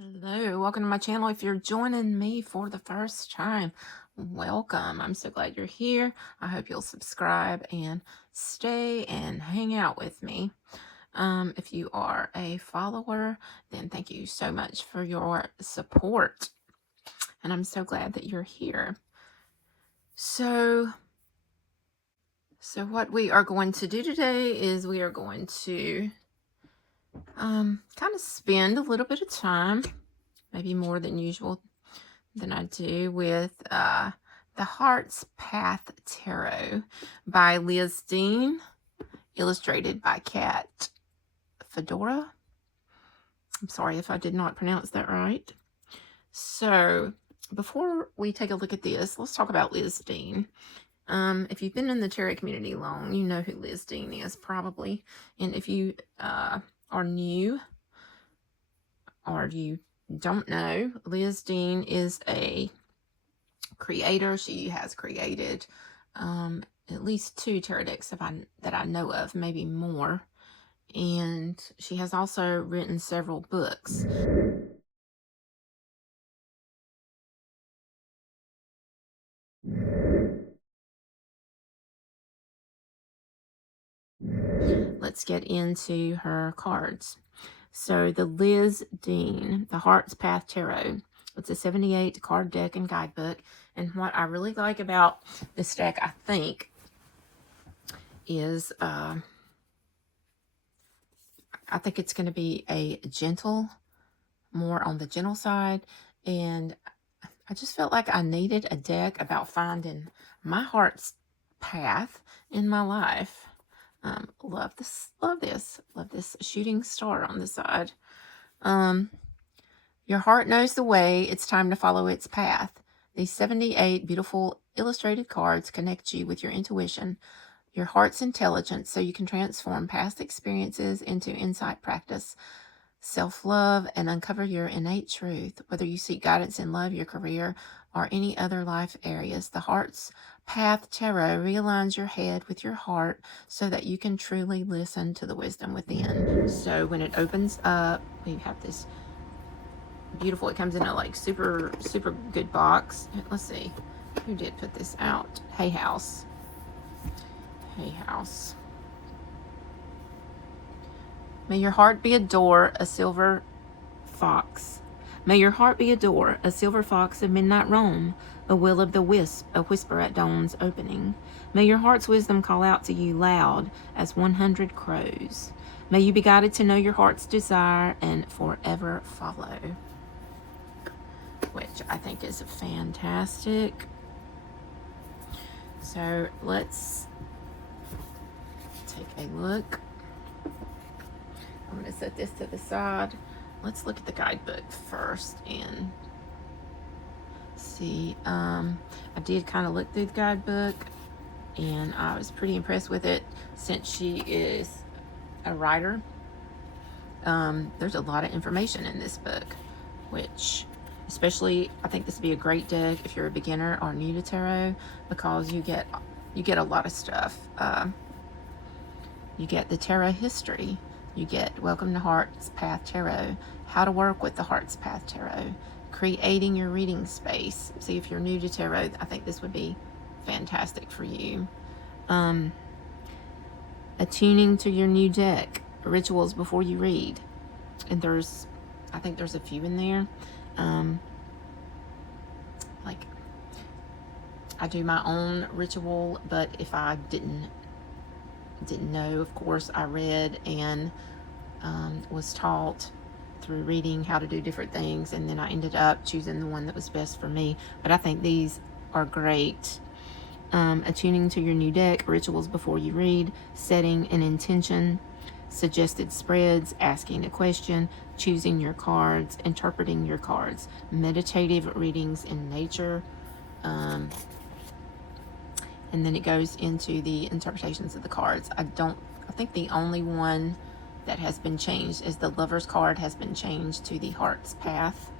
Hello, welcome to my channel. If you're joining me for the first time, welcome. I'm so glad you're here. I hope you'll subscribe and stay and hang out with me. If you are a follower, then thank you so much for your support. And I'm so glad that you're here. So what we are going to do today is we are going to kind of spend a little bit of time, maybe more than usual than I do, with The Heart's Path Tarot by Liz Dean, illustrated by Kat Fedora. I'm sorry if I did not pronounce that right. So before we take a look at this, let's talk about Liz Dean. If you've been in the tarot community long, you know who Liz Dean is probably. And if you are new or you don't know, Liz Dean is a creator. She has created at least 2 tarot decks that I know of, maybe more. And she has also written several books. Let's get into her cards. So the Liz Dean, The Heart's Path Tarot. It's a 78 card deck and guidebook. And what I really like about this deck, I think, is I think it's going to be a gentle, more on the gentle side. And I just felt like I needed a deck about finding my heart's path in my life. Love this shooting star on the side. Your heart knows the way. It's time to follow its path. These 78 beautiful illustrated cards connect you with your intuition, your heart's intelligence, so you can transform past experiences into insight practice, self-love, and uncover your innate truth. Whether you seek guidance in love, your career, or any other life areas, the Heart's Path Tarot realigns your head with your heart so that you can truly listen to the wisdom within. So when it opens up, we have this beautiful, it comes in a like super good box. Let's see, who did put this out? Hay House. May your heart be a door, a silver fox. May your heart be a door, a silver fox of midnight roam, a will of the wisp, a whisper at dawn's opening. May your heart's wisdom call out to you loud as 100 crows. May you be guided to know your heart's desire and forever follow. Which I think is fantastic. So let's take a look. I'm going to set this to the side. Let's look at the guidebook first and see. I did kind of look through the guidebook and I was pretty impressed with it since she is a writer. There's a lot of information in this book, which especially I think this would be a great deck if you're a beginner or new to tarot, because you get a lot of stuff. You get the tarot history. You get Welcome to Heart's Path Tarot, how to work with the Heart's Path Tarot, creating your reading space. See, if you're new to tarot, I think this would be fantastic for you. Attuning to your new deck, rituals before you read. And I think there's a few in there. Like, I do my own ritual, but if I didn't know, of course, I read and was taught through reading how to do different things, and then I ended up choosing the one that was best for me. But I think these are great. Attuning to your new deck, rituals before you read, setting an intention, suggested spreads, asking a question, choosing your cards, interpreting your cards, meditative readings in nature, and then it goes into the interpretations of the cards. I think the only one that has been changed is the Lover's card has been changed to the Heart's Path.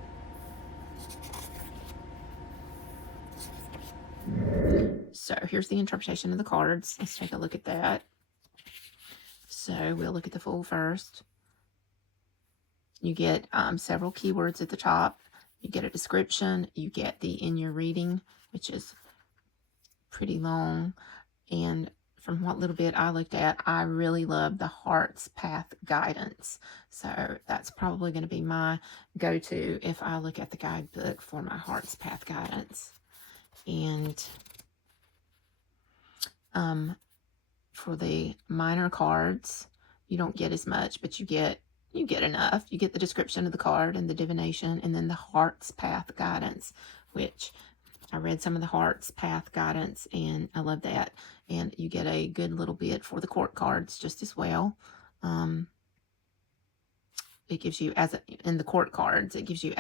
So here's the interpretation of the cards. Let's take a look at that. So we'll look at the Fool first. You get several keywords at the top. You get a description. You get the in your reading, which is pretty long. And from what little bit I looked at, I really love the Heart's Path guidance. So that's probably going to be my go-to if I look at the guidebook for my Heart's Path guidance. And for the minor cards, you don't get as much, but you get enough. You get the description of the card and the divination, and then the Heart's Path guidance, which I read some of the Heart's Path guidance, and I love that. And you get a good little bit for the court cards just as well. It gives you in the court cards, it gives you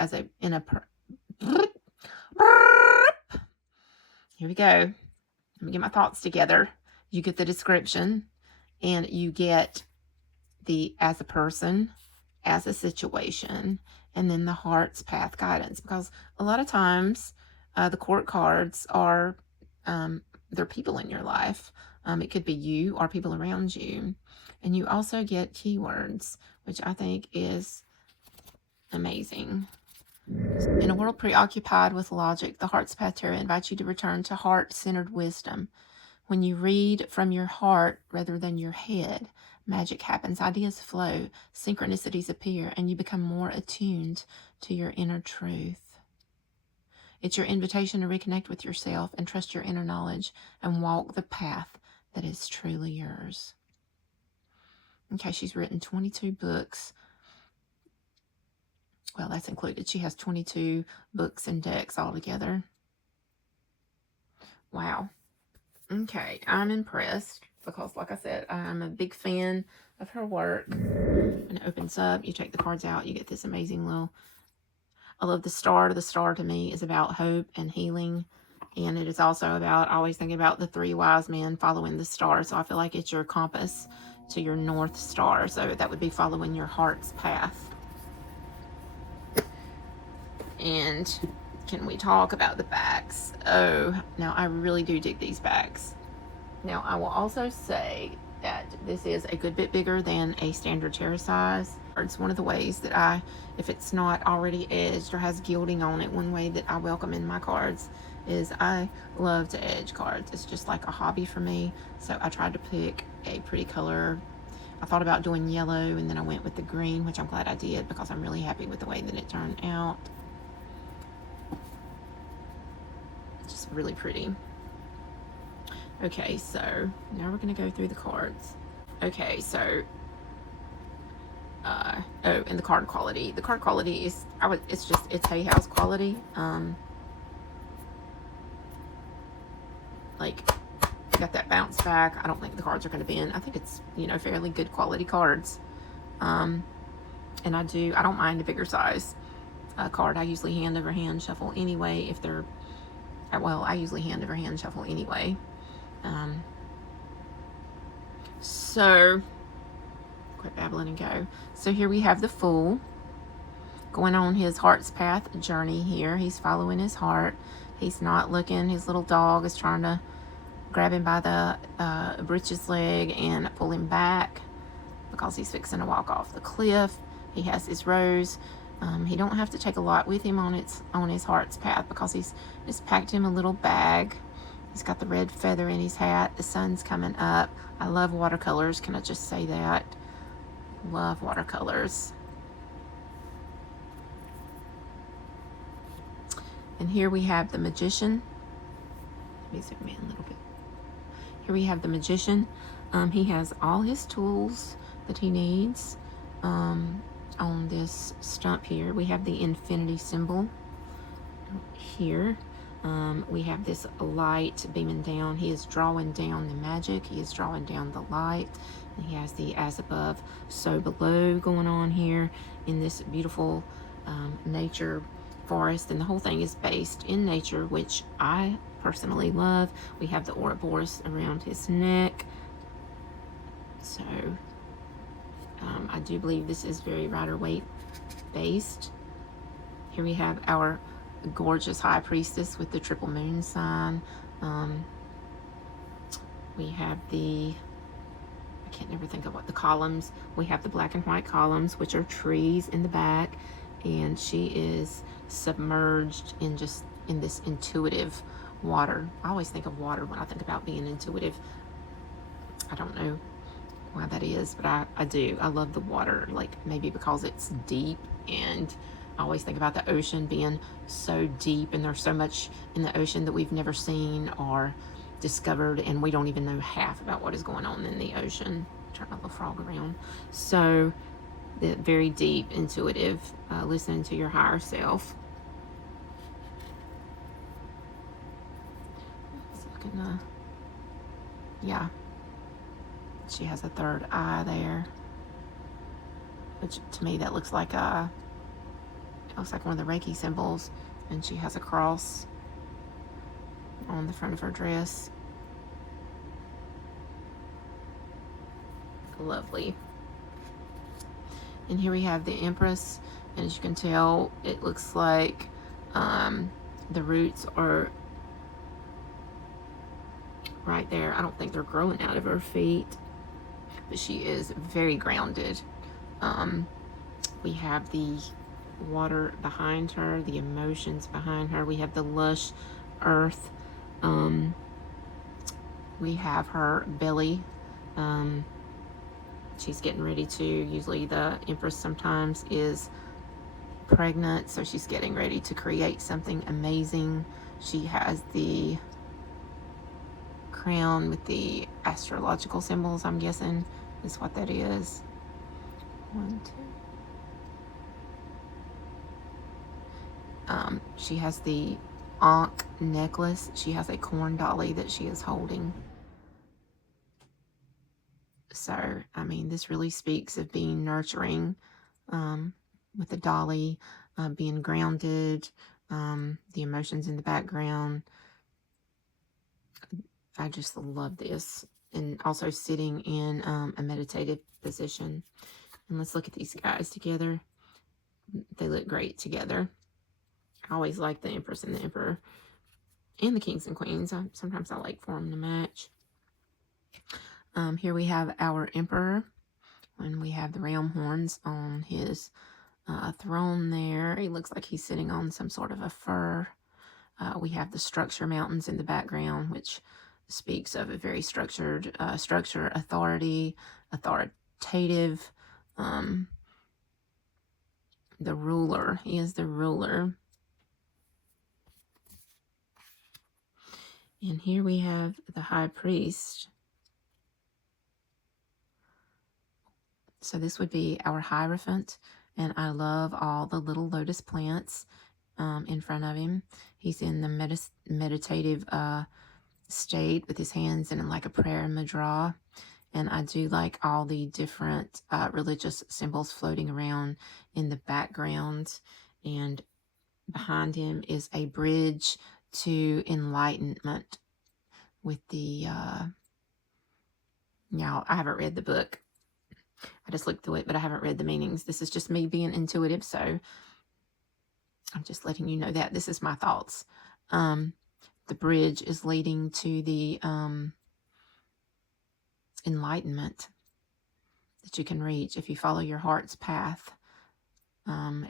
here we go. Let me get my thoughts together. You get the description, and you get the as a person, as a situation, and then the Heart's Path guidance. Because a lot of times, the court cards are, they're people in your life. It could be you or people around you. And you also get keywords, which I think is amazing. In a world preoccupied with logic, the Heart's Path Tarot invites you to return to heart-centered wisdom. When you read from your heart rather than your head, magic happens, ideas flow, synchronicities appear, and you become more attuned to your inner truth. It's your invitation to reconnect with yourself and trust your inner knowledge and walk the path that is truly yours. Okay, she's written 22 books. Well, that's included. She has 22 books and decks altogether. Wow. Okay, I'm impressed because, like I said, I'm a big fan of her work. When it opens up, you take the cards out, you get this amazing little... I love the star. The star to me is about hope and healing. And it is also about always thinking about the 3 wise men following the star. So I feel like it's your compass to your North Star. So that would be following your heart's path. And can we talk about the backs? Oh, now I really do dig these backs. Now I will also say that this is a good bit bigger than a standard tarot size. It's one of the ways that if it's not already edged or has gilding on it, one way that I welcome in my cards is I love to edge cards. It's just like a hobby for me. So I tried to pick a pretty color. I thought about doing yellow, and then I went with the green, which I'm glad I did because I'm really happy with the way that it turned out. Just really pretty. Okay, so now we're going to go through the cards. Okay, so and the card quality. The card quality is, it's Hay House quality. Like, got that bounce back. I don't think the cards are going to bend. I think it's, fairly good quality cards. And I don't mind a bigger size card. I usually hand over hand shuffle anyway if they're, well, I usually hand over hand shuffle anyway. So quit babbling and go. So here we have the Fool going on his heart's path journey here. He's following his heart. He's not looking. His little dog is trying to grab him by the breeches leg and pull him back because he's fixing to walk off the cliff. He has his rose. He don't have to take a lot with him on his heart's path because he's just packed him a little bag. He's got the red feather in his hat. The sun's coming up. I love watercolors. Can I just say that? Love watercolors. And here we have the Magician. Let me zoom in a little bit. Here we have the Magician. He has all his tools that he needs on this stump here. We have the infinity symbol here. We have this light beaming down. He is drawing down the magic. He is drawing down the light. And he has the as above, so below going on here in this beautiful nature forest. And the whole thing is based in nature, which I personally love. We have the Ouroboros around his neck. So I do believe this is very Rider-Waite based. Here we have our gorgeous High Priestess with the triple moon sign. We have the, I can't never think of what the columns. We have the black and white columns, which are trees in the back, and she is submerged in just in this intuitive water. I always think of water when I think about being intuitive. I don't know why that is, but I do. I love the water, like maybe because it's deep, and I always think about the ocean being so deep, and there's so much in the ocean that we've never seen or discovered, and we don't even know half about what is going on in the ocean. Turn my little frog around. So the very deep, intuitive, listening to your higher self. So yeah. She has a third eye there, which to me that looks like it looks like one of the Reiki symbols, and she has a cross on the front of her dress. Lovely. And here we have the Empress, and as you can tell, it looks like the roots are right there. I don't think they're growing out of her feet, but she is very grounded. We have the water behind her, the emotions behind her. We have the lush earth. We have her belly. She's getting ready to, usually the Empress sometimes is pregnant, so she's getting ready to create something amazing. She has the crown with the astrological symbols, I'm guessing is what that is. 1, 2. She has the Ankh necklace. She has a corn dolly that she is holding. So, I mean, this really speaks of being nurturing with the dolly, being grounded, the emotions in the background. I just love this. And also sitting in a meditative position. And let's look at these guys together. They look great together. I always like the Empress and the Emperor and the Kings and Queens. Sometimes I like for them to match. Here we have our Emperor, and we have the ram horns on his throne there. He looks like he's sitting on some sort of a fur. We have the structure mountains in the background, which speaks of a very structured structure, authority, authoritative. The ruler. He is the ruler. And here we have the high priest. So this would be our Hierophant, and I love all the little lotus plants in front of him. He's in the meditative state with his hands in like a prayer mudra, and I do like all the different religious symbols floating around in the background, and behind him is a bridge to enlightenment with the now I haven't read the book. I just looked through it, but I haven't read the meanings. This is just me being intuitive, so I'm just letting you know that this is my thoughts. The bridge is leading to the enlightenment that you can reach if you follow your heart's path.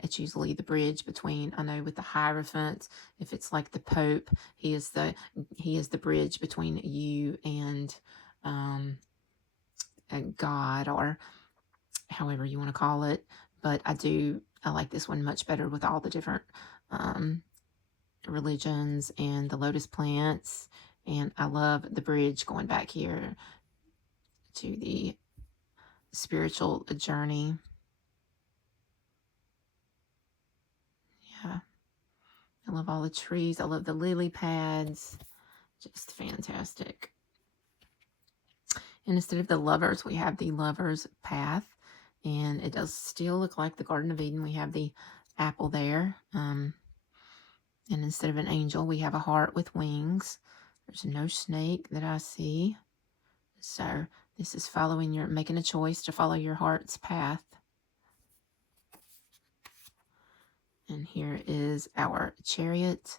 It's usually the bridge between, I know with the Hierophant, if it's like the Pope, he is the bridge between you and God, or however you want to call it. But I like this one much better with all the different religions and the lotus plants. And I love the bridge going back here to the spiritual journey. Yeah. I love all the trees. I love the lily pads. Just fantastic. And instead of the lovers, we have the lover's path. And it does still look like the Garden of Eden. We have the apple there. And instead of an angel, we have a heart with wings. There's no snake that I see. So this is making a choice to follow your heart's path. And here is our chariot.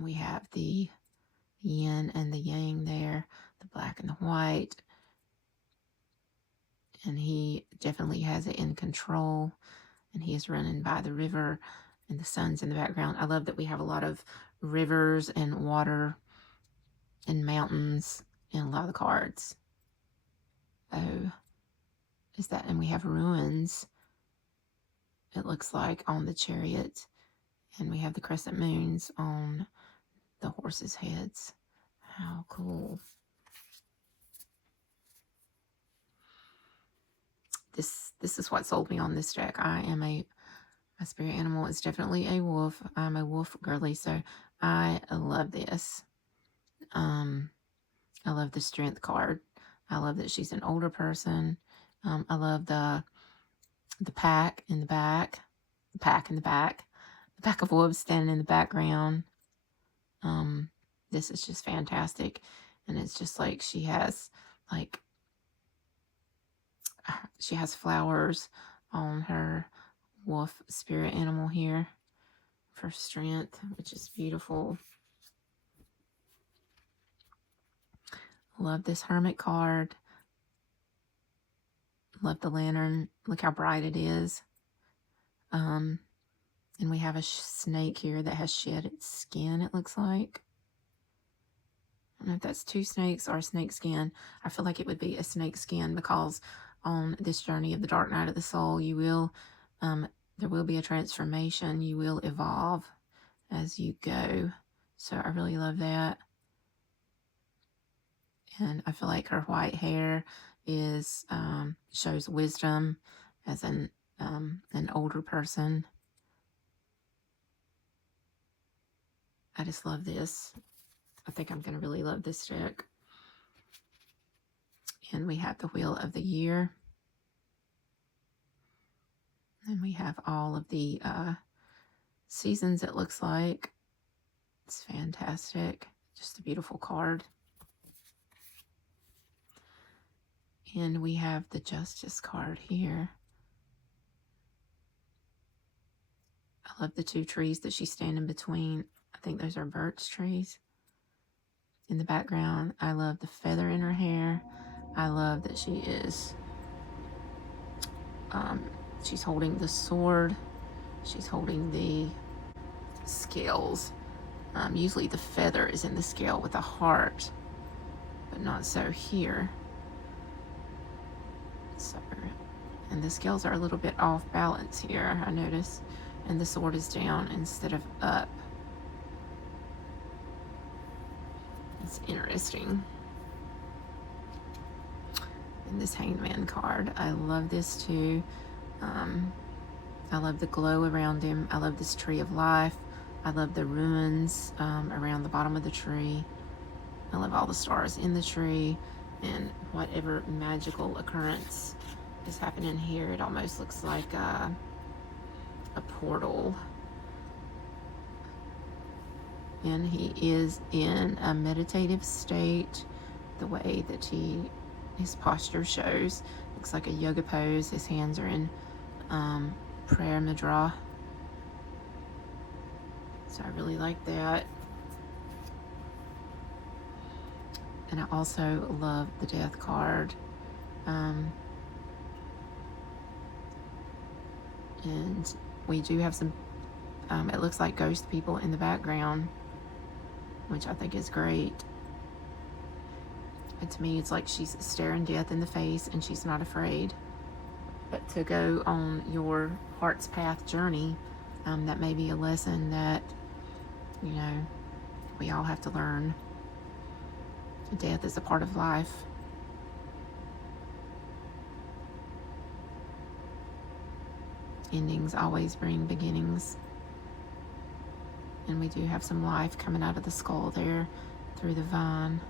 We have the yin and the yang there, the black and the white. and he definitely has it in control, and he is running by the river, and the sun's in the background. I love that we have a lot of rivers and water and mountains in a lot of the cards. Oh, is that, and we have ruins, it looks like, on the chariot, and we have the crescent moons on the horses' heads. How cool. This is what sold me on this deck. My spirit animal is definitely a wolf. I'm a wolf girly, so I love this. I love the strength card. I love that she's an older person. I love the pack in the back. The pack in the back. The pack of wolves standing in the background. This is just fantastic. And it's just like she has flowers on her wolf spirit animal here for strength, which is beautiful. Love this hermit card. Love the lantern. Look how bright it is. And we have a snake here that has shed its skin, it looks like. I don't know if that's two snakes or a snake skin. I feel like it would be a snake skin, because on this journey of the dark night of the soul, you will, there will be a transformation. You will evolve as you go. So I really love that. And I feel like her white hair is, shows wisdom as an older person. I just love this. I think I'm going to really love this deck. And we have the Wheel of the Year. And we have all of the seasons, it looks like. It's fantastic. Just a beautiful card. And we have the Justice card here. I love the two trees that she's standing between. I think those are birch trees. In the background, I love the feather in her hair. I love that she is, she's holding the sword. She's holding the scales. Usually the feather is in the scale with a heart, but not so here. So, and the scales are a little bit off balance here, I notice. And the sword is down instead of up. It's interesting. And this Hangman card, I love this too. I love the glow around him. I love this tree of life. I love the ruins around the bottom of the tree. I love all the stars in the tree, and whatever magical occurrence is happening here. It almost looks like a portal. And he is in a meditative state, the way that his posture shows. Looks like a yoga pose. His hands are in prayer mudra. So I really like that. And I also love the Death card. And we do have some, it looks like ghost people in the background, which I think is great. And to me, it's like she's staring death in the face and she's not afraid. But to go on your heart's path journey, that may be a lesson that, you know, we all have to learn. Death is a part of life. Endings always bring beginnings. And we do have some life coming out of the skull there through the vine.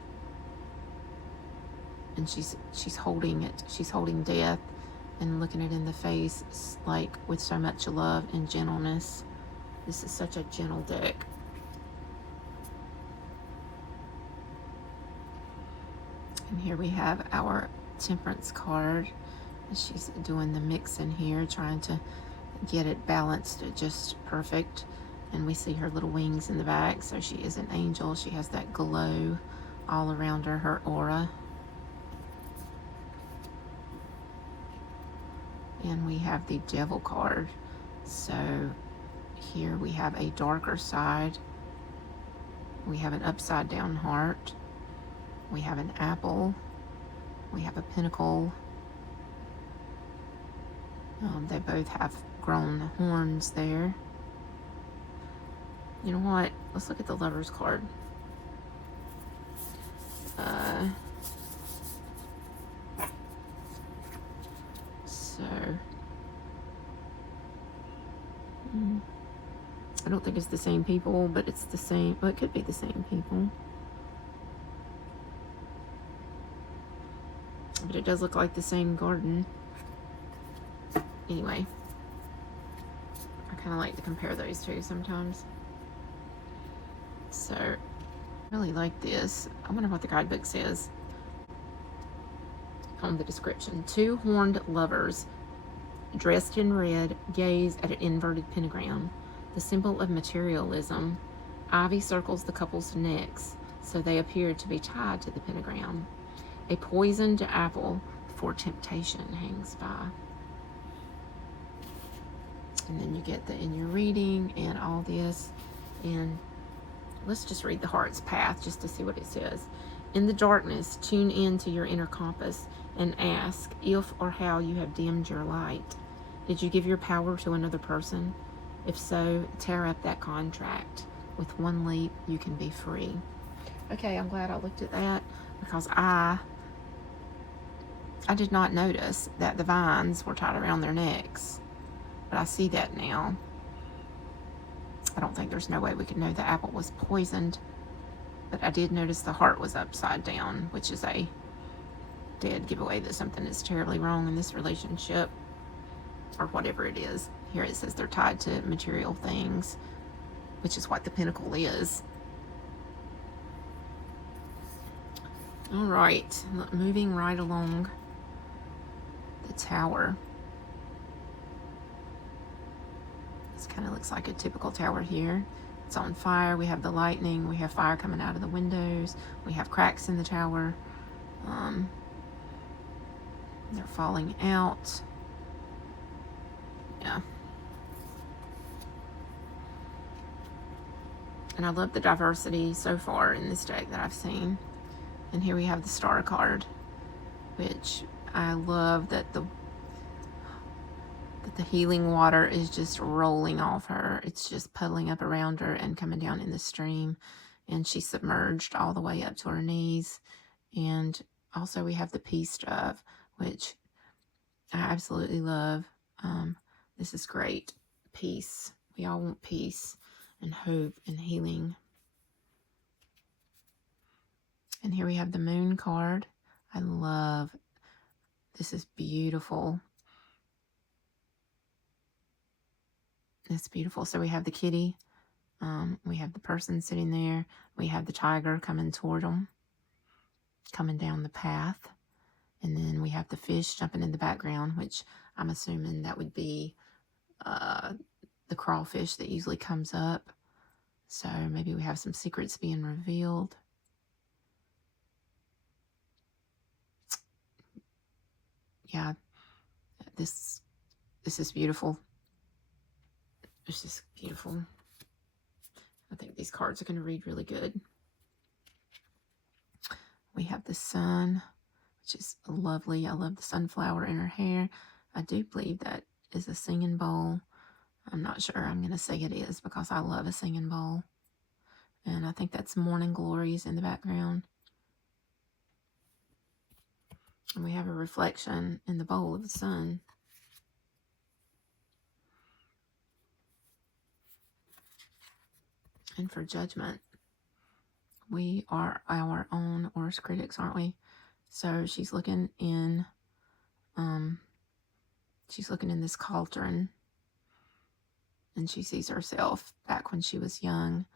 And she's holding it. She's holding death and looking it in the face, like with so much love and gentleness. This is such a gentle deck. And here we have our Temperance card. She's doing the mixing here, trying to get it balanced just perfect. And we see her little wings in the back, so she is an angel. She has that glow all around her aura. And we have the Devil card. So here we have a darker side. We have an upside down heart. We have an apple. We have a pentacle. They both have grown horns there. You know what? Let's look at the Lover's card. I don't think it's the same people, but it's the same. Well, it could be the same people. But it does look like the same garden. Anyway, I kind of like to compare those two sometimes. So, I really like this. I wonder what the guidebook says on the description. 2 horned lovers, dressed in red, gaze at an inverted pentagram, the symbol of materialism. Ivy circles the couple's necks, so they appear to be tied to the pentagram. A poisoned apple for temptation hangs by. And then you get the in your reading and all this. And let's just read the heart's path just to see what it says. In the darkness, tune in to your inner compass and ask if or how you have dimmed your light. Did you give your power to another person? If so, tear up that contract. With one leap, you can be free. Okay, I'm glad I looked at that, because I did not notice that the vines were tied around their necks. But I see that now. I don't think there's no way we could know the apple was poisoned. But I did notice the heart was upside down, which is a dead giveaway that something is terribly wrong in this relationship, or whatever it is. Here it says they're tied to material things, which is what the pentacle is. All right, moving right along the tower. This kind of looks like a typical tower here. It's on fire. We have the lightning. We have fire coming out of the windows. We have cracks in the tower. They're falling out. Yeah. And I love the diversity so far in this deck that I've seen. And here we have the Star card, which I love that the healing water is just rolling off her. It's just puddling up around her and coming down in the stream. And she's submerged all the way up to her knees. And also we have the peace dove, which I absolutely love. This is great. Peace. We all want peace and hope and healing. And here we have the moon card. I love, this is beautiful. It's beautiful. So we have the kitty. We have the person sitting there. We have the tiger coming toward them, coming down the path. And then we have the fish jumping in the background, which I'm assuming that would be the crawfish that usually comes up. So maybe we have some secrets being revealed. Yeah, this is beautiful. It's just beautiful. I think these cards are going to read really good. We have the sun, which is lovely. I love the sunflower in her hair. I do believe that is a singing bowl. I'm not sure. I'm going to say it is because I love a singing bowl. And I think that's morning glories in the background. And we have a reflection in the bowl of the sun. And for judgment, we are our own worst critics, aren't we? So she's looking in this cauldron, and she sees herself back when she was young.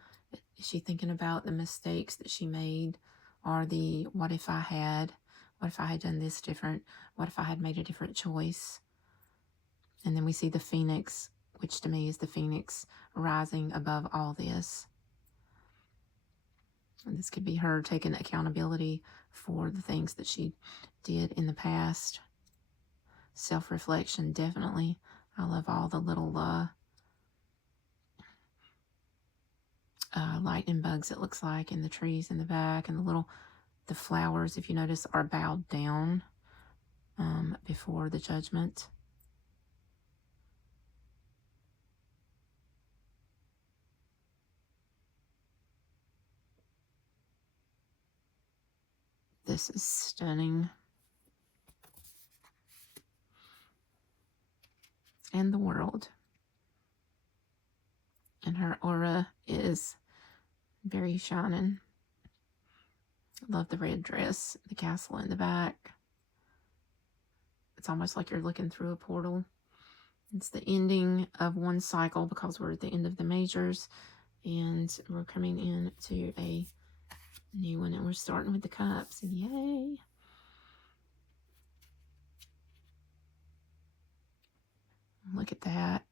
Is she thinking about the mistakes that she made, or the what if I had done this different? What if I had made a different choice? And then we see the phoenix, which to me is the phoenix rising above all this. And this could be her taking accountability for the things that she did in the past. self-reflection, definitely. I love all the little lightning bugs, it looks like, in the trees in the back, and the flowers, if you notice, are bowed down before the judgment. This is stunning. And the world. And her aura is very shining. Love the red dress, the castle in the back. It's almost like you're looking through a portal. It's the ending of one cycle because we're at the end of the majors, and we're coming into a new one, and we're starting with the cups. Yay! Look at that.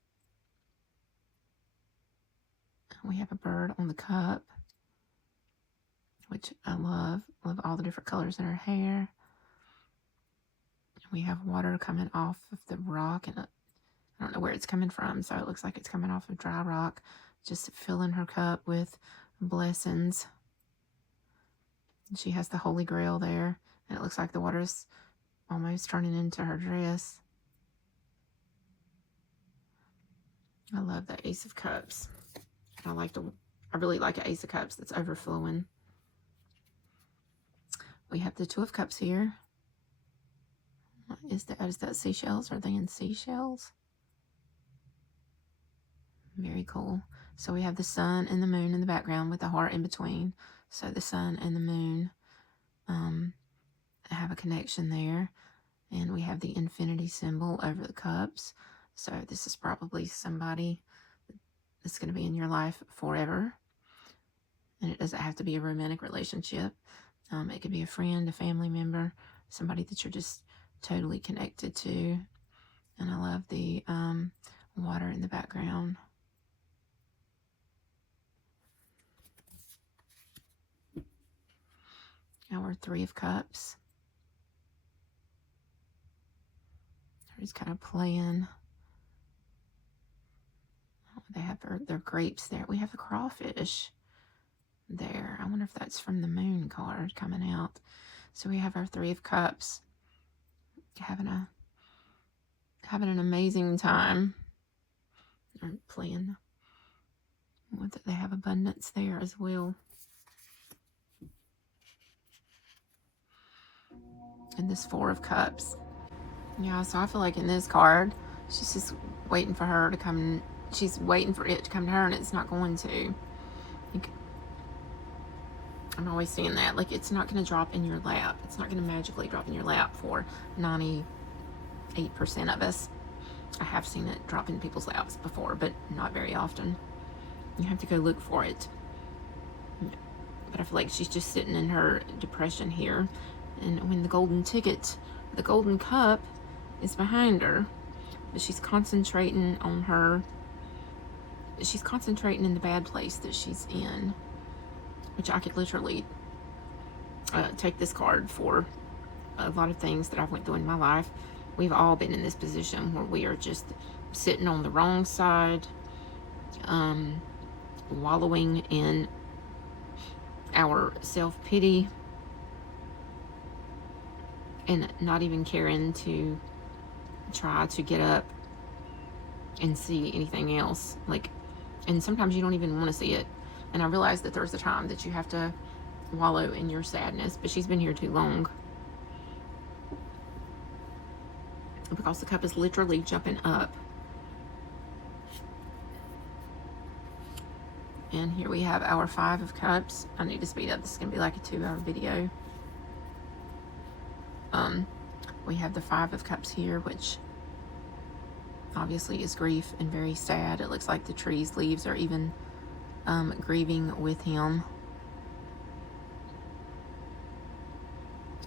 We have a bird on the cup, which I love. Love all the different colors in her hair. We have water coming off of the rock, and I don't know where it's coming from, so it looks like it's coming off of dry rock, just filling her cup with blessings. She has the Holy Grail there, and it looks like the water's almost turning into her dress. I love the Ace of Cups. I really like an Ace of Cups that's overflowing. We have the Two of Cups here. What is that? Is that seashells? Are they in seashells? Very cool. So we have the sun and the moon in the background with the heart in between. So the sun and the moon have a connection there. And we have the infinity symbol over the cups. So this is probably somebody that's going to be in your life forever. And it doesn't have to be a romantic relationship. It could be a friend, a family member, somebody that you're just totally connected to. And I love the water in the background. Our Three of Cups. They're just kind of playing. They have their grapes there. We have the crawfish there. I wonder if that's from the moon card coming out. So we have our Three of Cups. Having an amazing time. They're playing with it. They have abundance there as well. And this Four of Cups. Yeah, so I feel like in this card, she's just waiting for her to come. She's waiting for it to come to her, and it's not going to. I'm always seeing that. Like, it's not going to drop in your lap. It's not going to magically drop in your lap for 98% of us. I have seen it drop in people's laps before, but not very often. You have to go look for it. But I feel like she's just sitting in her depression here. And when the golden ticket, the golden cup is behind her, but she's concentrating on her. She's concentrating in the bad place that she's in, which I could literally take this card for a lot of things that I've went through in my life. We've all been in this position where we are just sitting on the wrong side, wallowing in our self-pity, and not even caring to try to get up and see anything else. And sometimes you don't even want to see it. And I realize that there's a time that you have to wallow in your sadness, but she's been here too long. Because the cup is literally jumping up. And here we have our Five of Cups. I need to speed up. This is going to be like a 2-hour video. We have the Five of Cups here, which obviously is grief and very sad. It looks like the tree's leaves are even grieving with him.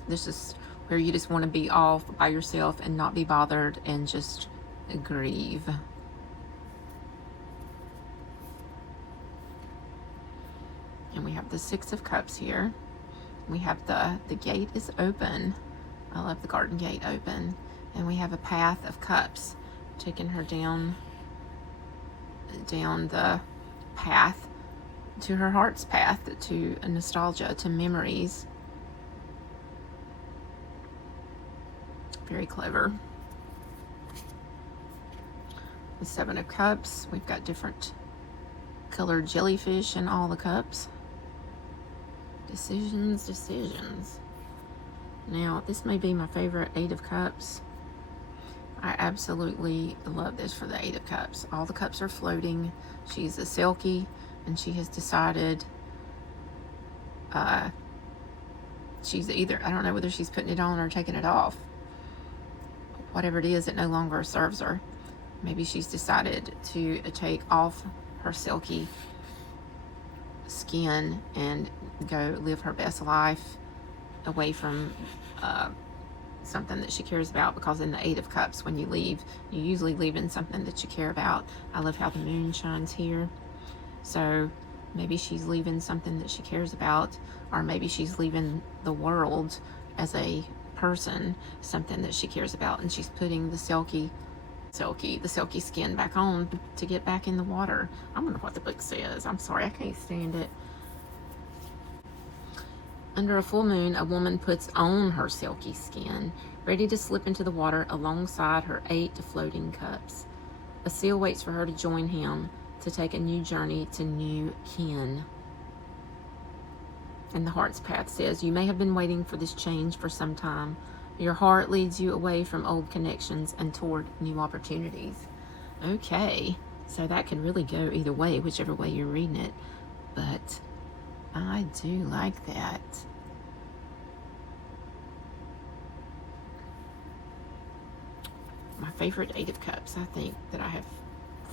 This is where you just want to be off by yourself and not be bothered and just grieve. And we have the Six of Cups here. We have the gate is open. I love the garden gate open. And we have a path of cups, taking her down the path to her heart's path, to a nostalgia, to memories. Very clever. The Seven of Cups, we've got different colored jellyfish in all the cups. Decisions, decisions. Now, this may be my favorite Eight of Cups. I absolutely love this for the Eight of Cups. All the cups are floating. She's a Selkie, and she has decided she's either, I don't know whether she's putting it on or taking it off. Whatever it is, it no longer serves her. Maybe she's decided to take off her Selkie skin and go live her best life away from something that she cares about, because in the Eight of Cups, when you leave, you usually leave in something that you care about. I love how the moon shines here. So maybe she's leaving something that she cares about, or maybe she's leaving the world as a person, something that she cares about, and she's putting the Selkie skin back on to get back in the water. I wonder what the book says. I'm sorry, I can't stand it. Under a full moon, a woman puts on her Selkie skin, ready to slip into the water alongside her 8 floating cups. A seal waits for her to join him to take a new journey to new kin. And the heart's path says, you may have been waiting for this change for some time. Your heart leads you away from old connections and toward new opportunities. Okay, so that could really go either way, whichever way you're reading it. But I do like that. My favorite Eight of Cups, I think, that I have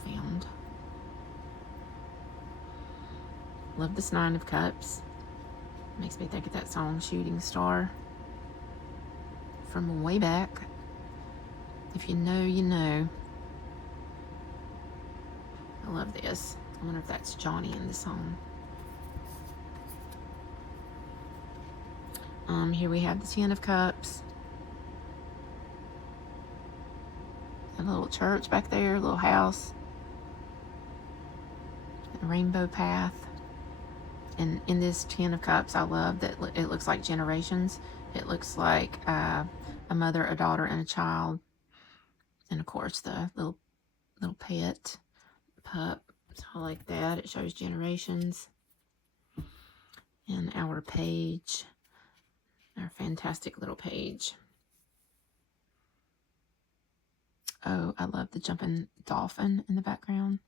found. Love this Nine of Cups. Makes me think of that song, Shooting Star, from way back. If you know, you know. I love this. I wonder if that's Johnny in the song. Here we have the Ten of Cups. A little church back there, a little house. A rainbow path. And in this Ten of Cups, I love that it looks like generations. It looks like a mother, a daughter, and a child. And of course, the little pet pup. So I like that. It shows generations. And our page, our fantastic little page. Oh, I love the jumping dolphin in the background.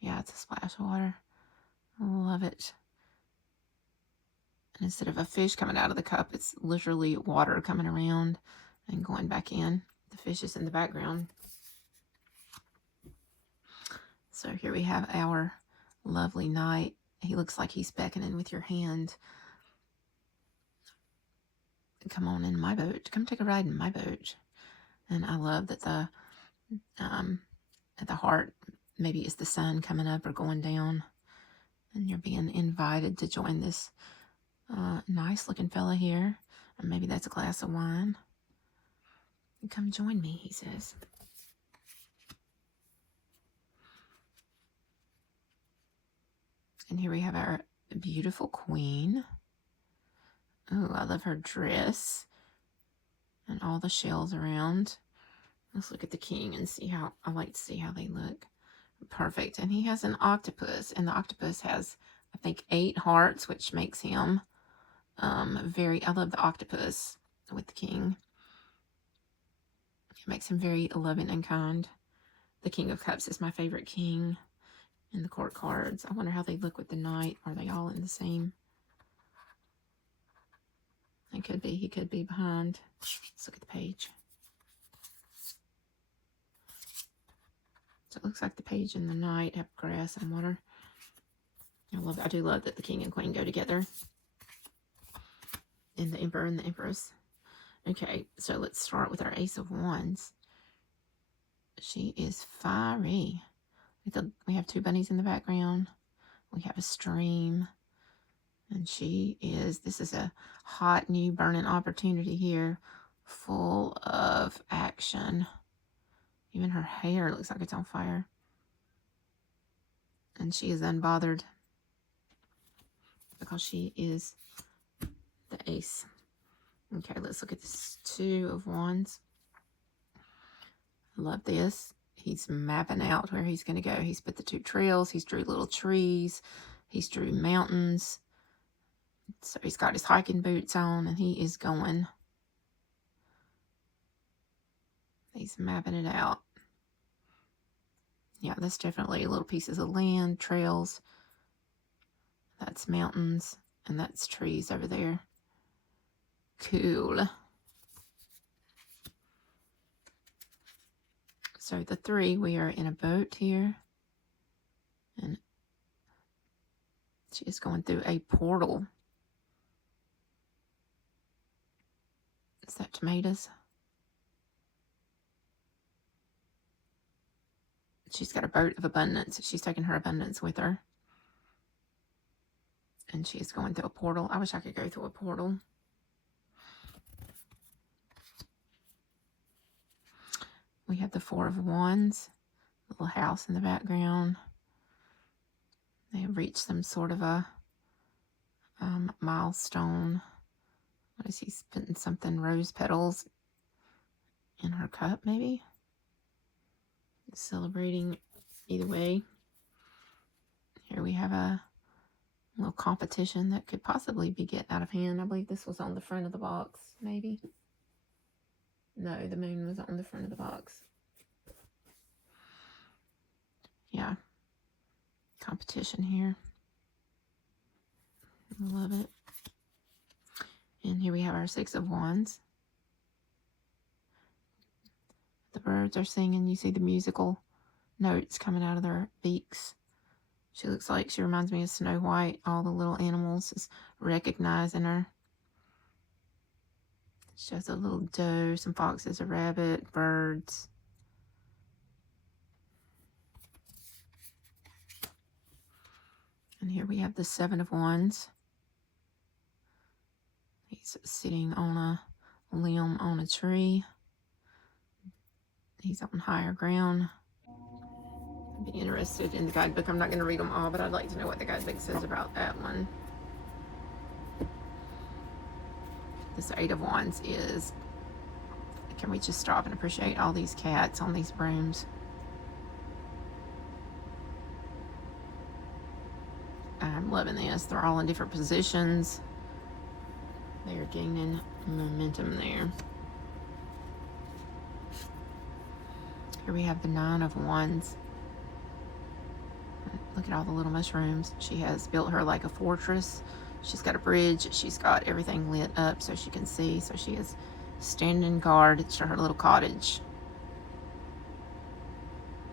Yeah, it's a splash of water. I love it. And instead of a fish coming out of the cup, it's literally water coming around and going back in. The fish is in the background. So here we have our lovely knight. He looks like he's beckoning with your hand. Come on in my boat. Come take a ride in my boat. And I love that at the heart, maybe it's the sun coming up or going down. And you're being invited to join this nice looking fella here. And maybe that's a glass of wine. Come join me, he says. And here we have our beautiful queen. Oh, I love her dress. And all the shells around. Let's look at the king and see how, I like to see how they look. Perfect. And he has an octopus. And the octopus has, I think, 8 hearts, which makes him I love the octopus with the king. It makes him very loving and kind. The King of Cups is my favorite king in the court cards. I wonder how they look with the knight. Are they all in the same? It could be. He could be behind. Let's look at the page. So it looks like the page and the knight have grass and water. I do love that the king and queen go together. And the emperor and the empress. Okay, so let's start with our Ace of Wands. She is fiery. We have 2 bunnies in the background. We have a stream. And this is a hot, new, burning opportunity here full of action. Even her hair looks like it's on fire. And she is unbothered because she is the ace. Okay, let's look at this Two of Wands. I love this. He's mapping out where he's going to go. He's put the 2 trails. He's drew little trees. He's drew mountains. So he's got his hiking boots on and he is going. He's mapping it out. Yeah, that's definitely little pieces of land, trails. That's mountains and that's trees over there. Cool. So the 3, we are in a boat here. And she is going through a portal. Is that tomatoes? She's got a boat of abundance. She's taking her abundance with her. And she is going through a portal. I wish I could go through a portal. We have the 4 of Wands. Little house in the background. They have reached some sort of a milestone. What is he putting something, rose petals in her cup maybe? Celebrating either way. Here we have a little competition that could possibly be getting out of hand. I believe this was on the front of the box, maybe. No, the moon was on the front of the box. Yeah. Competition here. I love it. And here we have our 6 of Wands. The birds are singing. You see the musical notes coming out of their beaks. She looks like, she reminds me of Snow White. All the little animals is recognizing her. She has a little doe, some foxes, a rabbit, birds. And here we have the 7 of Wands. He's sitting on a limb on a tree. He's on higher ground. I'd be interested in the guidebook. I'm not going to read them all, but I'd like to know what the guidebook says about that one. This 8 of Wands is, can we just stop and appreciate all these cats on these brooms? I'm loving this. They're all in different positions. They are gaining momentum there. Here we have the 9 of Wands. Look at all the little mushrooms. She has built her like a fortress. She's got a bridge. She's got everything lit up so she can see. So she is standing guard to her little cottage.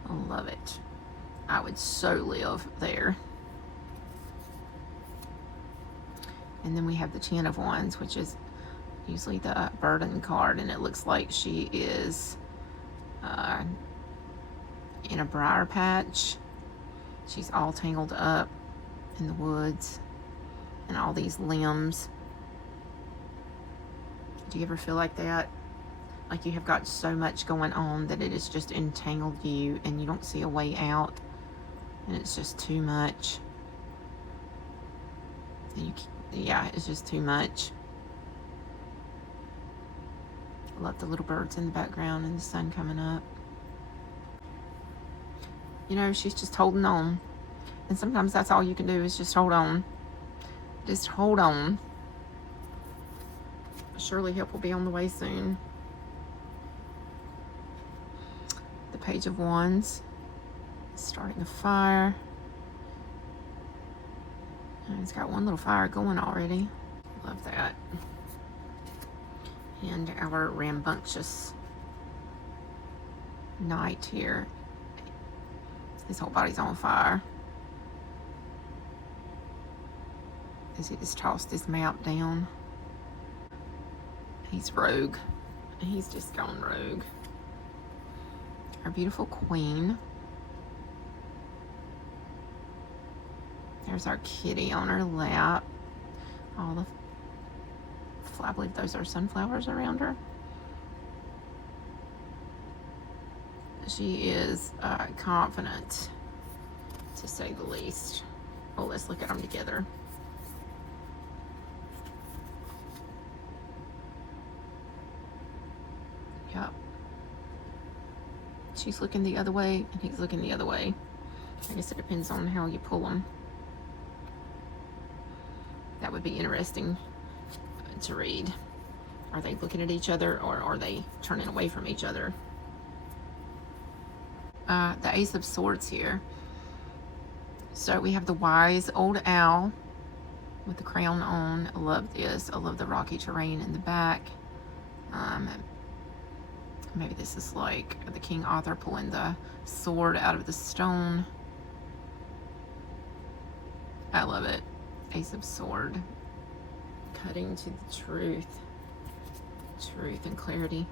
I love it. I would so live there. And then we have the 10 of Wands, which is usually the burden card. And it looks like she is in a briar patch. She's all tangled up in the woods and all these limbs. Do you ever feel like that? Like you have got so much going on that it has just entangled you and you don't see a way out and it's just too much. And yeah, it's just too much. I love the little birds in the background and the sun coming up. You know, she's just holding on. And sometimes that's all you can do is just hold on. Just hold on. Surely help will be on the way soon. The Page of Wands. Starting a fire. And it's got one little fire going already. Love that. And our rambunctious knight here. His whole body's on fire. As he just tossed his map down. He's rogue. He's just gone rogue. Our beautiful queen. There's our kitty on her lap. All the, I believe those are sunflowers around her. She is confident, to say the least. Well, let's look at them together. Yep. She's looking the other way, and he's looking the other way. I guess it depends on how you pull them. That would be interesting to read. Are they looking at each other, or are they turning away from each other? The Ace of Swords here. So we have the wise old owl with the crown on. I love this. I love the rocky terrain in the back. Maybe this is like the King Arthur pulling the sword out of the stone. I love it. Ace of Sword. Cutting to the truth. Truth and clarity.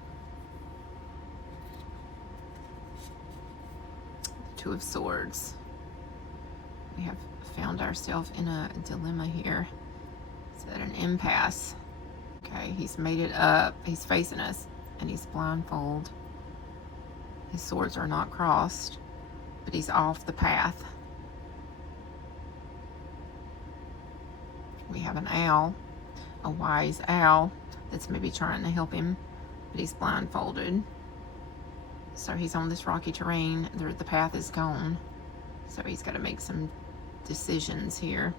Two of Swords. We have found ourselves in a dilemma here. It's at an impasse. Okay, he's made it up. He's facing us, and he's blindfolded. His swords are not crossed, but he's off the path. We have an owl, a wise owl, that's maybe trying to help him, but he's blindfolded. So he's on this rocky terrain. The path is gone. So he's got to make some decisions here.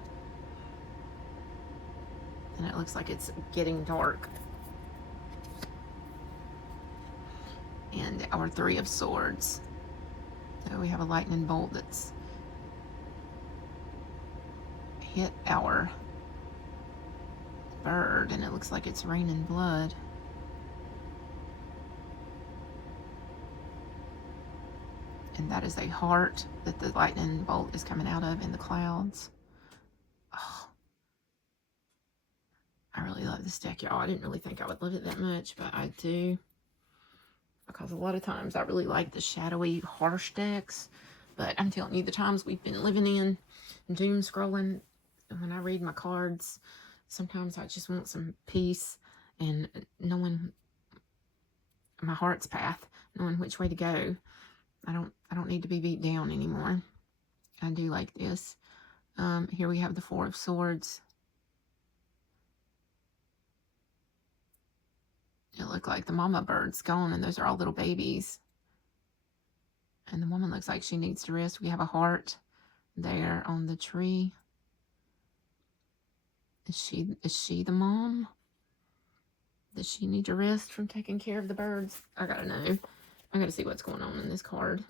And it looks like it's getting dark. And our Three of Swords. So we have a lightning bolt that's hit our bird, and it looks like it's raining blood. And that is a heart that the lightning bolt is coming out of in the clouds. Oh, I really love this deck, y'all. I didn't really think I would love it that much, but I do. Because a lot of times I really like the shadowy, harsh decks. But I'm telling you, the times we've been living in, doom scrolling, when I read my cards, sometimes I just want some peace and knowing my heart's path, knowing which way to go. I don't need to be beat down anymore. I do like this. Here we have the Four of Swords. It looked like the mama bird's gone, and those are all little babies. And the woman looks like she needs to rest. We have a heart there on the tree. Is she the mom? Does she need to rest from taking care of the birds? I gotta know. I gotta see what's going on in this card.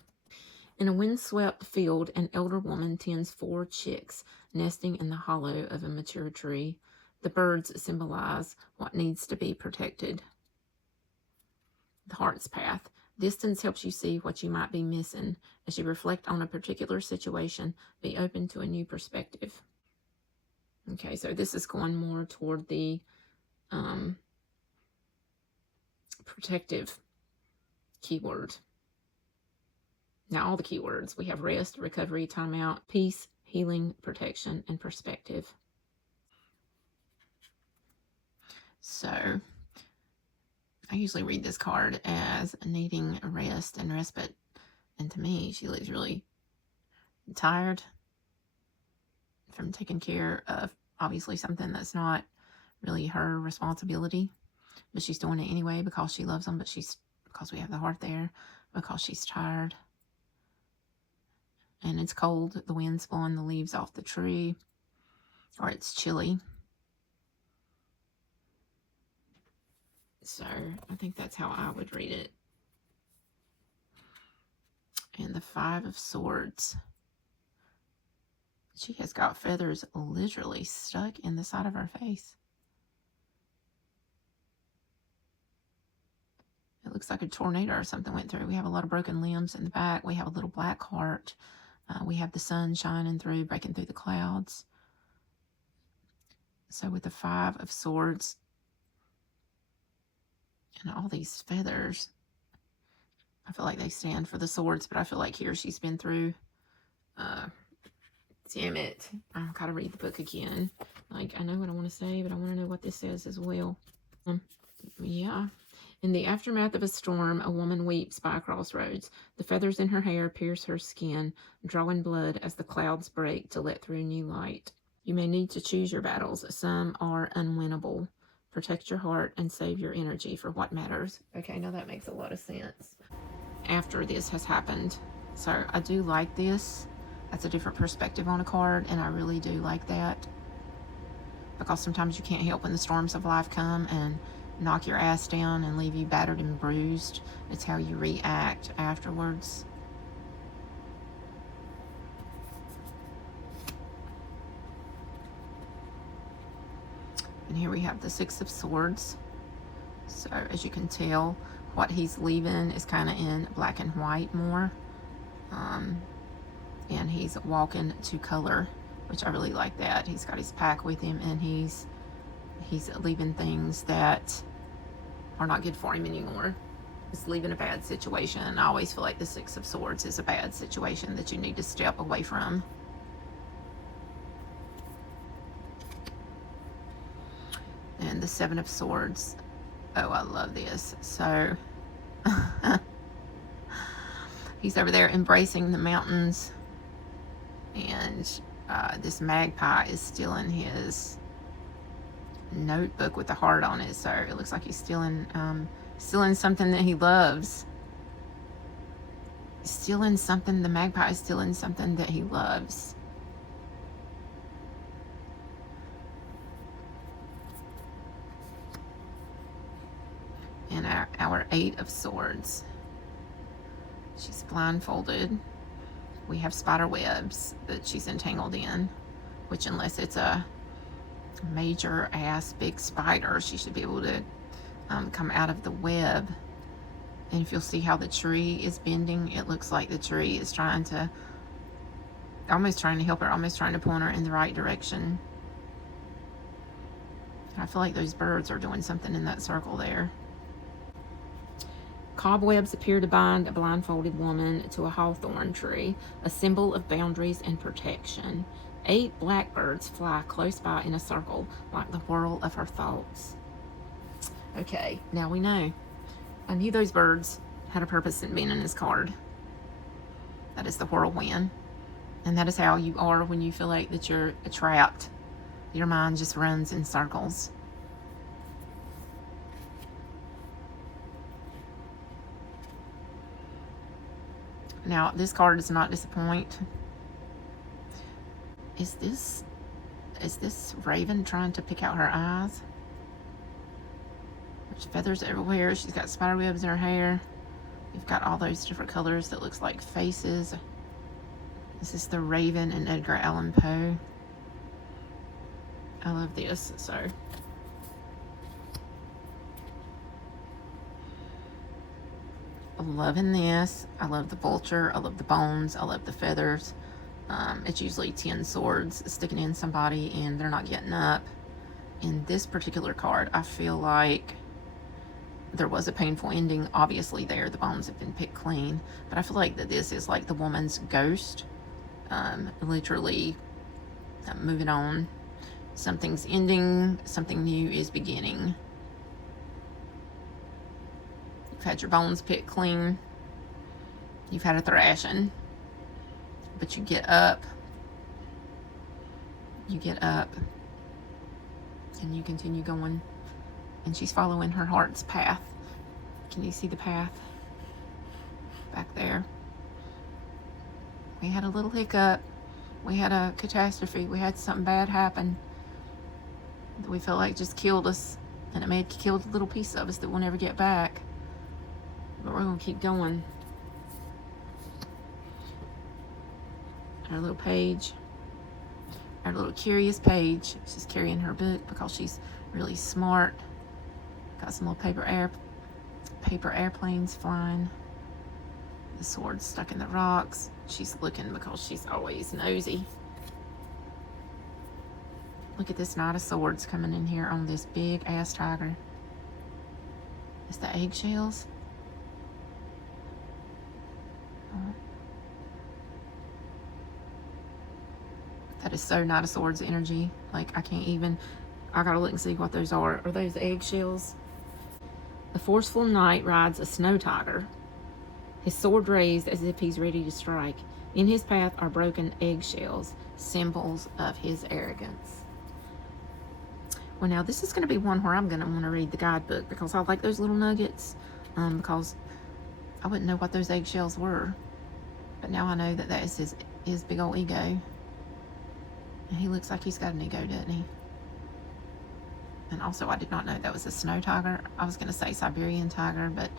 In a windswept field, an elder woman tends 4 chicks nesting in the hollow of a mature tree. The birds symbolize what needs to be protected. The heart's path. Distance helps you see what you might be missing. As you reflect on a particular situation, be open to a new perspective. Okay, so this is going more toward the protective keyword. Now, all the keywords. We have rest, recovery, timeout, peace, healing, protection, and perspective. So I usually read this card as needing rest and respite. And to me, she looks really tired from taking care of, obviously, something that's not really her responsibility. But she's doing it anyway because she loves them. But because we have the heart there, because she's tired. And it's cold. The wind's blowing the leaves off the tree. Or it's chilly. So I think that's how I would read it. And the Five of Swords. She has got feathers literally stuck in the side of her face. It looks like a tornado or something went through. We have a lot of broken limbs in the back. We have a little black heart. We have the sun shining through, breaking through the clouds. So with the Five of Swords and all these feathers, I feel like they stand for the swords, but I feel like here she's been through, damn it, I've got to read the book again. Like, I know what I want to say, but I want to know what this says as well. Yeah. In the aftermath of a storm, a woman weeps by a crossroads. The feathers in her hair pierce her skin, drawing blood as the clouds break to let through new light. You may need to choose your battles. Some are unwinnable. Protect your heart and save your energy for what matters. Okay, now that makes a lot of sense after this has happened. So I do like this. That's a different perspective on a card, and I really do like that. Because sometimes you can't help when the storms of life come and knock your ass down and leave you battered and bruised. It's how you react afterwards. And here we have the Six of Swords. So as you can tell, what he's leaving is kind of in black and white more. And he's walking to color, which I really like that. He's got his pack with him, and he's leaving things that are not good for him anymore. He's leaving a bad situation. I always feel like the Six of Swords is a bad situation that you need to step away from. And the Seven of Swords. Oh, I love this. So he's over there embracing the mountains, and this magpie is stealing his notebook with the heart on it. So it looks like he's stealing something that he loves. The magpie is stealing something that he loves. And our Eight of Swords. She's blindfolded. We have spider webs that she's entangled in, which unless it's a major ass big spider, she should be able to come out of the web. And if you'll see how the tree is bending, it looks like the tree is almost trying to help her, almost trying to point her in the right direction. I feel like those birds are doing something in that circle there. Cobwebs appear to bind a blindfolded woman to a hawthorn tree, a symbol of boundaries and protection. 8 blackbirds fly close by in a circle, like the whirl of her thoughts. Okay, now we know. I knew those birds had a purpose in being in this card. That is the whirlwind. And that is how you are when you feel like that you're trapped. Your mind just runs in circles. Now, this card does not disappoint. Is this raven trying to pick out her eyes? There's feathers everywhere. She's got spider webs in her hair. You've got all those different colors that looks like faces. This is the Raven and Edgar Allan Poe. I love this. So I'm loving this. I love the vulture. I love the bones. I love the feathers. It's usually 10 swords sticking in somebody and they're not getting up. In this particular card, I feel like there was a painful ending. Obviously there, the bones have been picked clean. But I feel like that this is like the woman's ghost. Literally moving on. Something's ending. Something new is beginning. You've had your bones picked clean. You've had a thrashing. But you get up. You get up. And you continue going. And she's following her heart's path. Can you see the path? Back there. We had a little hiccup. We had a catastrophe. We had something bad happen. That we felt like just killed us. And it may have killed a little piece of us that we'll never get back. But we're going to keep going. Our little page. Our little curious page. She's carrying her book because she's really smart. Got some little paper airplanes flying. The sword's stuck in the rocks. She's looking because she's always nosy. Look at this Knight of Swords coming in here on this big ass tiger. It's the eggshells. Oh. That is so Knight of Swords energy. Like, I can't even, I gotta look and see what those are. Are those eggshells? forceful knight rides a snow tiger, his sword raised as if he's ready to strike. In his path are broken eggshells, symbols of his arrogance. Well, now this is going to be one where I'm going to want to read the guidebook, because I like those little nuggets, because I wouldn't know what those eggshells were. But now I know that that is his big old ego. And he looks like he's got an ego, doesn't he? And also, I did not know that was a snow tiger. I was going to say Siberian tiger, but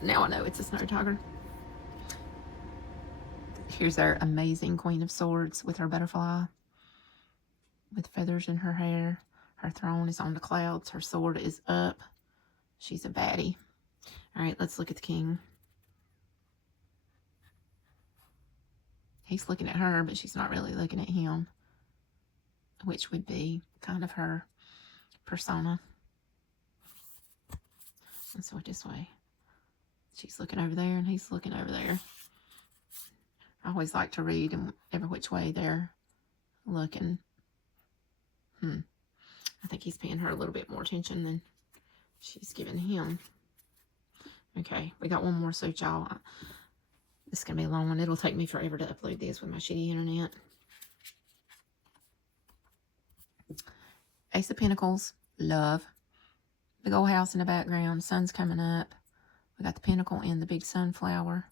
now I know it's a snow tiger. Here's our amazing Queen of Swords with her butterfly, with feathers in her hair. Her throne is on the clouds. Her sword is up. She's a baddie. All right, let's look at the king. He's looking at her, but she's not really looking at him, which would be kind of her persona. Let's do it this way. She's looking over there, and he's looking over there. I always like to read in every which way they're looking. I think he's paying her a little bit more attention than she's giving him. Okay, we got one more suit, y'all. This is going to be a long one. It'll take me forever to upload this with my shitty internet. Ace of Pentacles, love. Big old house in the background. Sun's coming up. We got the pentacle and the big sunflower.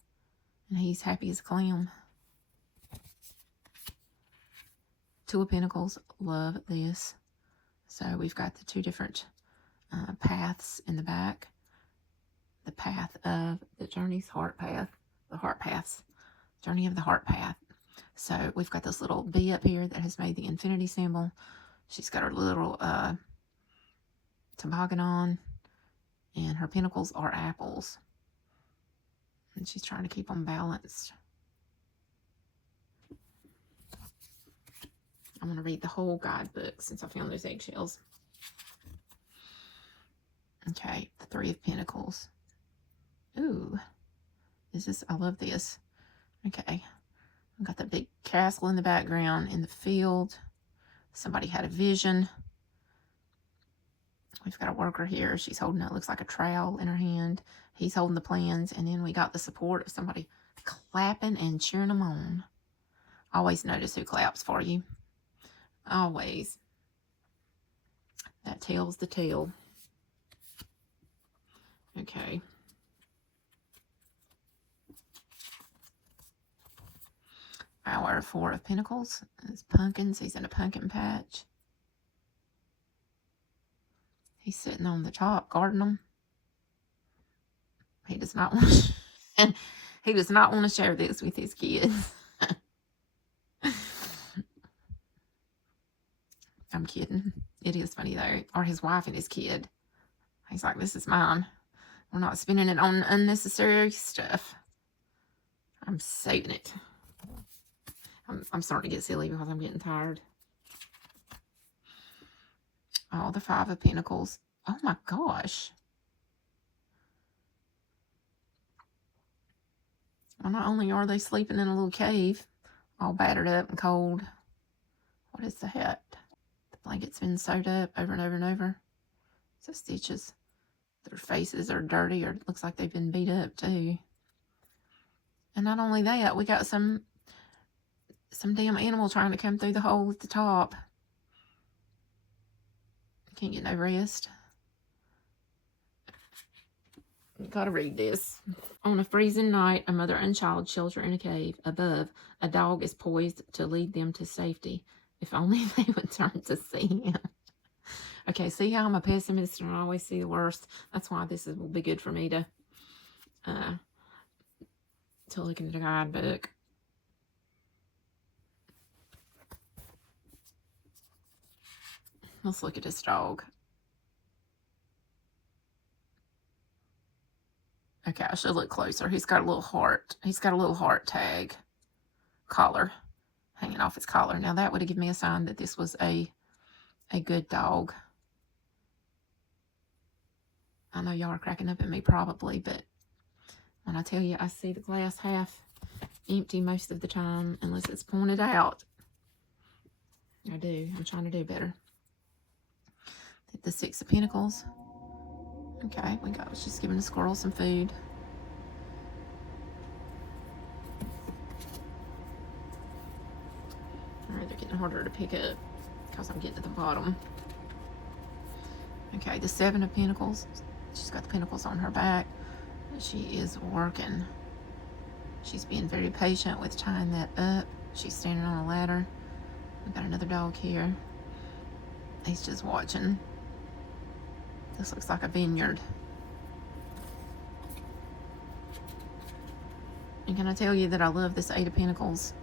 And he's happy as a clam. Two of Pentacles, love this. So we've got the two different paths in the back. The path of the journey's heart path. The heart paths. Journey of the heart path. So we've got this little bee up here that has made the infinity symbol. She's got her little toboggan on. And her pentacles are apples. And she's trying to keep them balanced. I'm going to read the whole guidebook since I found those eggshells. Okay, the Three of Pentacles. Ooh, I love this. Okay, I've got the big castle in the background in the field. Somebody had a vision. We've got a worker here. She's holding it, looks like a trowel in her hand. He's holding the plans. And then we got the support of somebody clapping and cheering them on. Always notice who claps for you. Always. That tells the tale. Okay. Our Four of Pentacles is pumpkins. He's in a pumpkin patch. He's sitting on the top, guarding them. He does not want to, he does not want to share this with his kids. I'm kidding. It is funny though. Or his wife and his kid. He's like, this is mine. We're not spending it on unnecessary stuff. I'm saving it. I'm starting to get silly because I'm getting tired. Oh, the Five of Pentacles. Oh my gosh. Well, not only are they sleeping in a little cave, all battered up and cold. What is the hat? The blanket's been sewed up over and over and over. So stitches. Their faces are dirty, or it looks like they've been beat up too. And not only that, we got some damn animal trying to come through the hole at the top. Can't get no rest. Gotta read this. On a freezing night, a mother and child shelter in a cave. Above, a dog is poised to lead them to safety. If only they would turn to see him. Okay, see how I'm a pessimist and I always see the worst? That's why this will be good for me to look into the guidebook. Let's look at this dog. Okay, I should look closer. He's got a little heart. He's got a little heart tag collar hanging off his collar. Now that would have given me a sign that this was a good dog. I know y'all are cracking up at me probably, but when I tell you I see the glass half empty most of the time, unless it's pointed out. I do. I'm trying to do better. The Six of Pentacles. Okay, we got, she's giving the squirrel some food. All right, they're getting harder to pick up because I'm getting to the bottom. Okay, the Seven of Pentacles. She's got the pentacles on her back. She is working. She's being very patient with tying that up. She's standing on a ladder. We've got another dog here. He's just watching. This looks like a vineyard. And can I tell you that I love this Eight of Pentacles?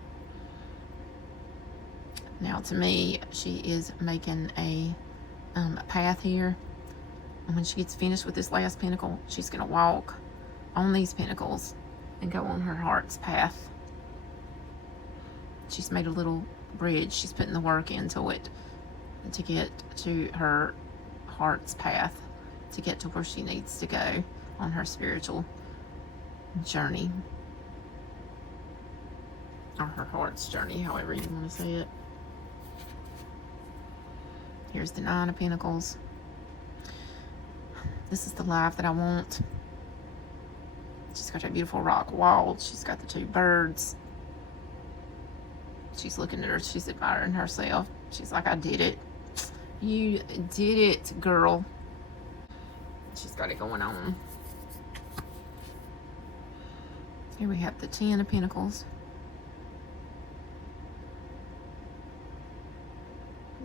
Now, to me, she is making a path here. And when she gets finished with this last pentacle, she's going to walk on these pentacles and go on her heart's path. She's made a little bridge. She's putting the work into it to get to her heart's path, to get to where she needs to go on her spiritual journey. Or her heart's journey, however you want to say it. Here's the Nine of Pentacles. This is the life that I want. She's got that beautiful rock wall. She's got the two birds. She's looking at her. She's admiring herself. She's like, I did it. You did it, girl. She's got it going on. Here we have the Ten of Pentacles.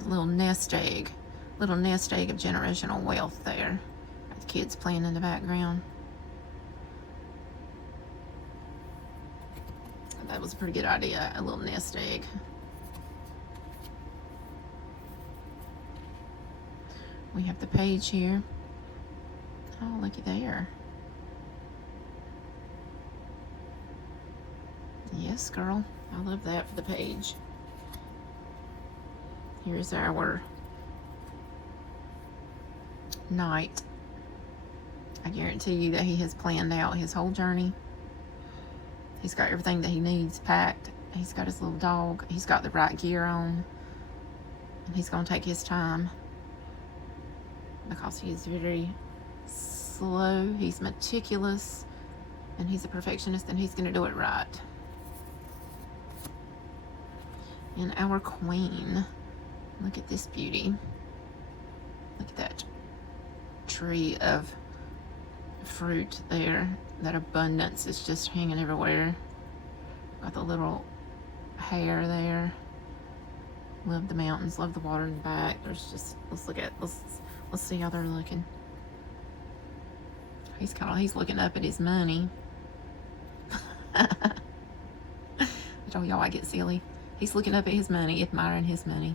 Little nest egg of generational wealth there. Got the kids playing in the background. That was a pretty good idea, a little nest egg. We have the Page here. Oh, looky there. Yes, girl. I love that for the Page. Here's our Knight. I guarantee you that he has planned out his whole journey. He's got everything that he needs packed. He's got his little dog. He's got the right gear on. And he's going to take his time. Because he is very slow. He's meticulous. And he's a perfectionist. And he's going to do it right. And our Queen. Look at this beauty. Look at that tree of fruit there. That abundance is just hanging everywhere. Got the little hair there. Love the mountains. Love the water in the back. There's just, let's see how they're looking. He's looking up at his money. I told y'all I get silly. He's looking up at his money, admiring his money.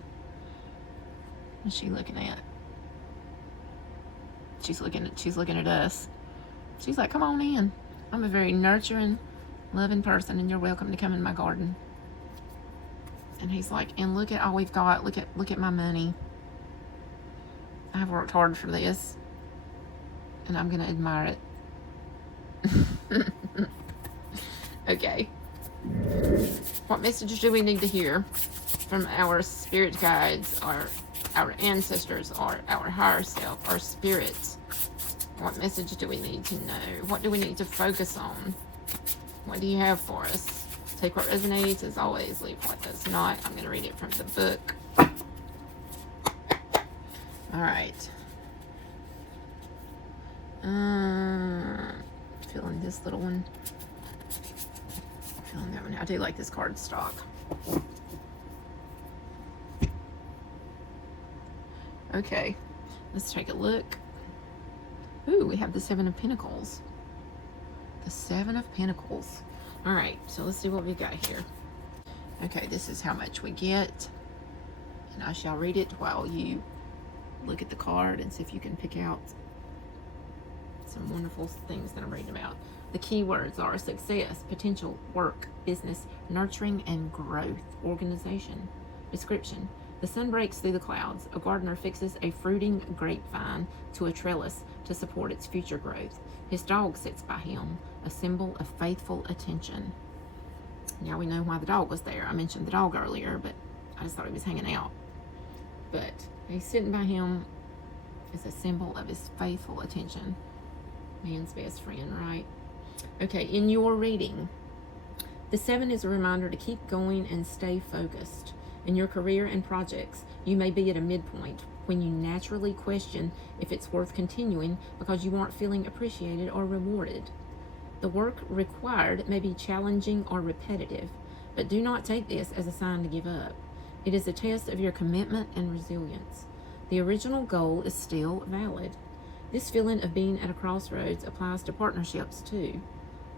What's she looking at? She's looking at us. She's like, come on in. I'm a very nurturing, loving person, and you're welcome to come in my garden. And he's like, and look at all we've got. Look at my money. I've worked hard for this, and I'm gonna admire it. Okay. What messages do we need to hear from our spirit guides, or our ancestors, or our higher self, our spirits? What message do we need to know? What do we need to focus on? What do you have for us? Take what resonates, as always. Leave what does not. I'm going to read it from the book. All right. Feeling this little one. Feeling that one. I do like this card stock. Okay. Let's take a look. Ooh, we have the Seven of Pentacles. The Seven of Pentacles. All right, so let's see what we got here. Okay, this is how much we get. And I shall read it while you look at the card and see if you can pick out some wonderful things that I'm reading about. The key words are success, potential, work, business, nurturing, and growth, organization. Description. The sun breaks through the clouds. A gardener fixes a fruiting grapevine to a trellis to support its future growth. His dog sits by him, a symbol of faithful attention. Now we know why the dog was there. I mentioned the dog earlier, but I just thought he was hanging out. But he's sitting by him, is a symbol of his faithful attention. Man's best friend, right? Okay, in your reading, the 7 is a reminder to keep going and stay focused. In your career and projects, you may be at a midpoint when you naturally question if it's worth continuing because you aren't feeling appreciated or rewarded. The work required may be challenging or repetitive, but do not take this as a sign to give up. It is a test of your commitment and resilience. The original goal is still valid. This feeling of being at a crossroads applies to partnerships too.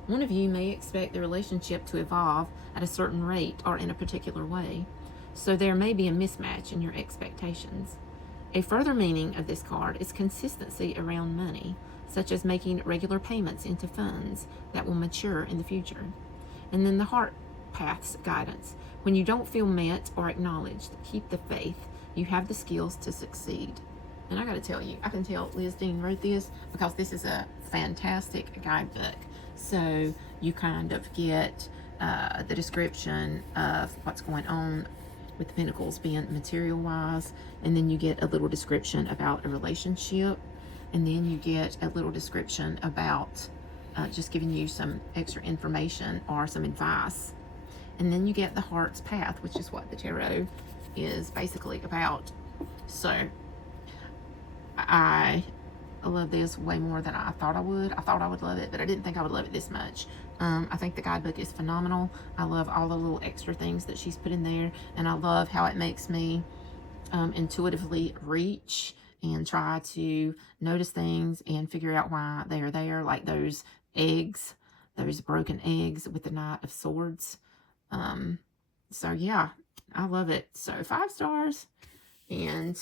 One of you may expect the relationship to evolve at a certain rate or in a particular way, so there may be a mismatch in your expectations. A further meaning of this card is consistency around money, such as making regular payments into funds that will mature in the future. And then the heart path's guidance. When you don't feel met or acknowledged, keep the faith. You have the skills to succeed. And I got to tell you, I can tell Liz Dean wrote this because this is a fantastic guidebook. So you kind of get the description of what's going on with the pentacles being material-wise, and then you get a little description about a relationship, and then you get a little description about just giving you some extra information or some advice. And then you get the heart's path, which is what the tarot is basically about. So I love this way more than I thought I would. I thought I would love it, but I didn't think I would love it this much. I think the guidebook is phenomenal. I love all the little extra things that she's put in there, and I love how it makes me intuitively reach and try to notice things and figure out why they are there, like those eggs, those broken eggs with the Knight of Swords. So yeah, I love it. So 5 stars, and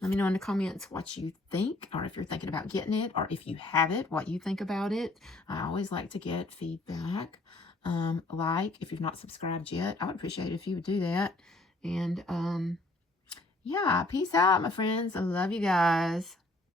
let me know in the comments what you think, or if you're thinking about getting it, or if you have it, what you think about it. I always like to get feedback. If you've not subscribed yet, I would appreciate it if you would do that. And yeah, peace out, my friends. I love you guys.